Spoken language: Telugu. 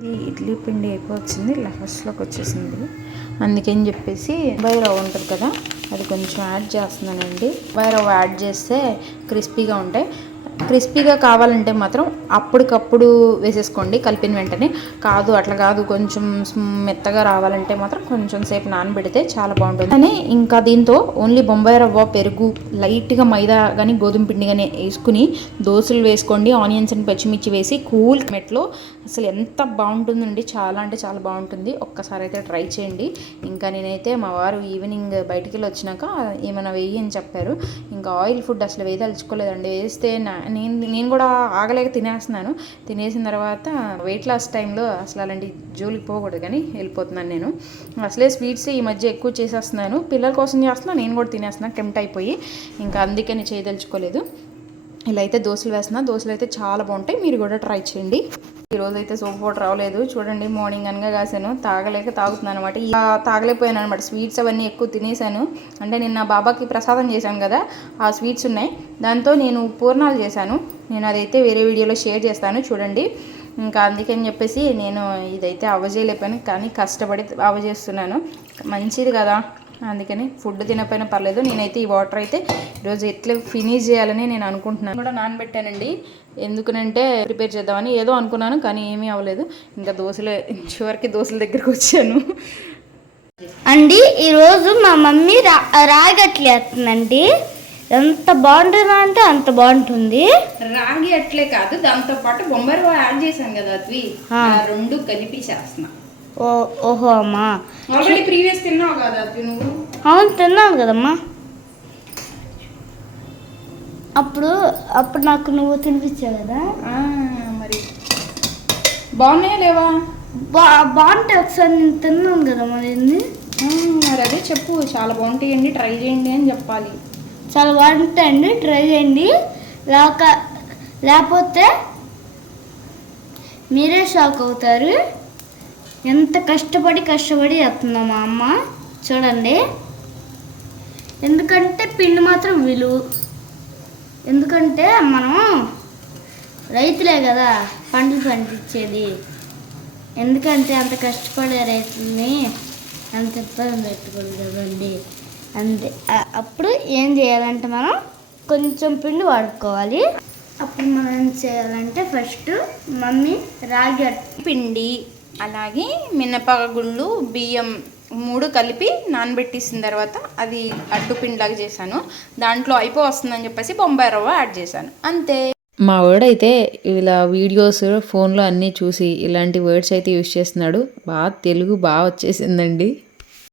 ఇది ఇడ్లీ పిండి ఎక్కువ వచ్చింది, లాస్ట్లోకి వచ్చేసింది. అందుకని చెప్పేసి బొంబాయి రవ్వ ఉంటుంది కదా, అది కొంచెం యాడ్ చేస్తున్నానండి. బొంబాయి రవ్వ యాడ్ చేస్తే క్రిస్పీగా ఉంటాయి. క్రిస్పీగా కావాలంటే మాత్రం అప్పటికప్పుడు వేసేసుకోండి కలిపిన వెంటనే. కాదు అట్లా కాదు, కొంచెం మెత్తగా రావాలంటే మాత్రం కొంచెం సేపు నానబెడితే చాలా బాగుంటుంది. కానీ ఇంకా దీంతో ఓన్లీ బొంబాయి రవ్వ, పెరుగు, లైట్గా మైదా కానీ గోధుమ పిండి కానీ వేసుకుని దోశలు వేసుకోండి. ఆనియన్స్ అండ్ పచ్చిమిర్చి వేసి కూల్ మెట్లో అసలు ఎంత బాగుంటుందండి, చాలా అంటే చాలా బాగుంటుంది. ఒక్కసారి అయితే ట్రై చేయండి. ఇంకా నేనైతే మా వారు ఈవినింగ్ బయటికి వెళ్ళి వచ్చినాక ఏమైనా వేయి అని చెప్పారు. ఇంకా ఆయిల్ ఫుడ్ అసలు వేయదలుచుకోలేదండి. వేస్తే నేను కూడా ఆగలేక తినేస్తున్నాను. తినేసిన తర్వాత వెయిట్ లాస్ టైంలో అసలు అలాంటి జోలికి పోకూడదు కానీ వెళ్ళిపోతున్నాను నేను. అసలే స్వీట్స్ ఈ మధ్య ఎక్కువ చేసేస్తున్నాను, పిల్లల కోసం చేస్తున్నాను, నేను కూడా తినేస్తున్నాను టెంప్ట్ అయిపోయి. ఇంకా అందుకని చేయదలుచుకోలేదు. ఇలా అయితే దోశలు వేస్తున్నా. దోశలు అయితే చాలా బాగుంటాయి, మీరు కూడా ట్రై చేయండి. ఈరోజు అయితే సోప్ వాటర్ రావలేదు చూడండి, మార్నింగ్ అనగా కాసాను, తాగలేక తాగుతున్నాను అనమాట. ఇలా తాగలేకపోయాను అనమాట. స్వీట్స్ అవన్నీ ఎక్కువ తినేసాను. అంటే నిన్న బాబాకి ప్రసాదం చేశాను కదా, ఆ స్వీట్స్ ఉన్నాయి. దాంతో నేను పూర్ణాలు చేశాను. నేను అదైతే వేరే వీడియోలో షేర్ చేస్తాను చూడండి. ఇంకా అందుకని చెప్పేసి నేను ఇదైతే అవ్వజేయలేకపోయాను, కానీ కష్టపడి అవ్వజేస్తున్నాను. మంచిది కదా, అందుకని ఫుడ్ తినకపోయినా పర్లేదు. నేనైతే ఈ వాటర్ అయితే ఈరోజు ఎట్లా ఫినిష్ చేయాలని నేను అనుకుంటున్నాను. కూడా నానబెట్టానండి, ఎందుకనంటే ప్రిపేర్ చేద్దామని. ఏదో అనుకున్నాను కానీ ఏమీ అవ్వలేదు. ఇంకా చివరికి దోశల దగ్గరికి వచ్చాను అండి. ఈరోజు మా మమ్మీ రాగి అట్లే వేస్తుందండి. ఎంత బాగుంటుందా అంటే అంత బాగుంటుంది. రాగి అట్లే కాదు, దాంతో పాటు బొంబాయి రవ్వ యాడ్ చేశాను కదా, అది రెండు కలిపి చేస్తున్నా. ఓహో అమ్మా, ఆల్రెడీ ప్రీవియస్ తిన్నావు కదా నువ్వు? అవును తిన్నాను కదమ్మా. అప్పుడు నాకు నువ్వు తినిపించావు కదా. మరి బాగున్నాయా లేవా? బాగుంటాయి. ఒకసారి నేను తిన్నాను కదా మరి. మరి అదే చెప్పు, చాలా బాగుంటాయండి, ట్రై చేయండి అని చెప్పాలి. చాలా బాగుంటాయండి, ట్రై చేయండి. లేకపోతే మీరే షాక్ అవుతారు. ఎంత కష్టపడి చేస్తుందా మా అమ్మ చూడండి. ఎందుకంటే పిండి మాత్రం విలువ, ఎందుకంటే మనం రైతులే కదా పంటలు పండించేది. ఎందుకంటే అంత కష్టపడే రైతుల్ని అంత ఇబ్బంది పెట్టుకోదు కదండి. అంతే. అప్పుడు ఏం చేయాలంటే మనం కొంచెం పిండి వాడుకోవాలి. అప్పుడు మనం ఏం చేయాలంటే ఫస్ట్ మమ్మీ రాగి పిండి అలాగే మినపగుళ్ళు, బియ్యం 3 కలిపి నానబెట్టేసిన తర్వాత అది అట్టుపిండిలాగా చేశాను. దాంట్లో వస్తుందని చెప్పేసి బొంబాయి రవ్వ యాడ్ చేశాను, అంతే. మా వాడైతే ఇలా వీడియోస్ ఫోన్లో అన్నీ చూసి ఇలాంటి వర్డ్స్ అయితే యూజ్ చేస్తున్నాడు. తెలుగు బాగా వచ్చేసిందండి.